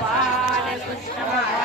गोपालकृष्णमहा